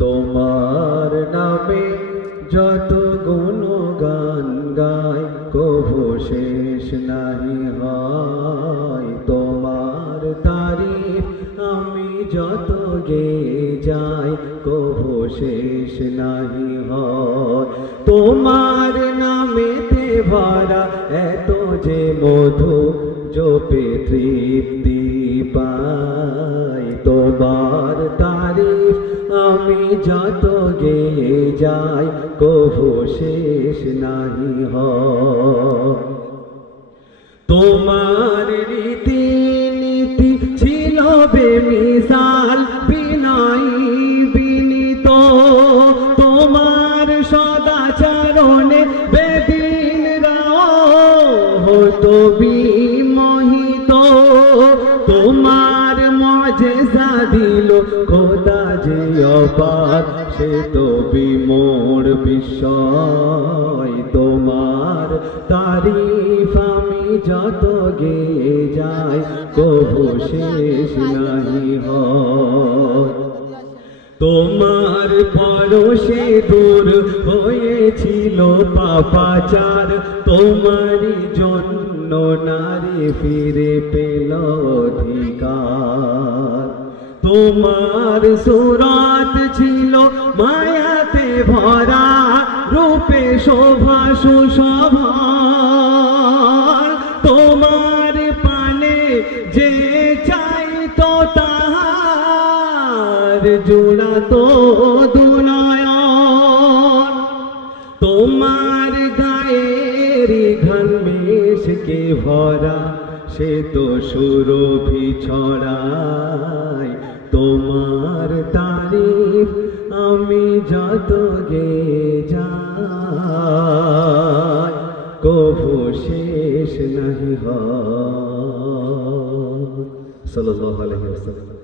তোমার নামে যত গুণগান গাই কভু শেষ নাহি হয়। তোমার তারিফ আমি যত গেয়ে যাই কভু শেষ নাহি হয়। তোমার নামেতে ভরা এত যে মধু জপে তৃপ্তি পাই। তোমার তারিফ আমি যত গেয়ে যাই কভু শেষ নাহি হয়। তোমার রীতি নীতি ছিল বেমিসাল বিনয়ী বিনীত। তোমার সদাচরণে বেদিনরাও হতো বিমোহিত। তোমার মজেজা দিল খোদা যে অপার সে তো বিমোর বিস্ময়। তোমার তারিফ আমি যত গেয়ে যাই কভু শেষ নাহি হয়। তোমার পরশে দূর হয়েছিল পাপাচার। তোমারই জন্য নারী ফিরে পেল অধিকার। তোমার সুরাত ছিল মায়াতে ভরা রূপে শোভা সুশোভন। তোমার পানে যে চাইতো তাহার জোড়াতো দুনয়ন। তোমার গায়ের ঘনমেশকে ভরা সে তো সুরভি ছড়ায়। তোমার তারিফ আমি যত গেয়ে যাই কভু শেষ নাহি হয়। সাল্লাল্লাহু আলাইহি ওয়াসাল্লাম।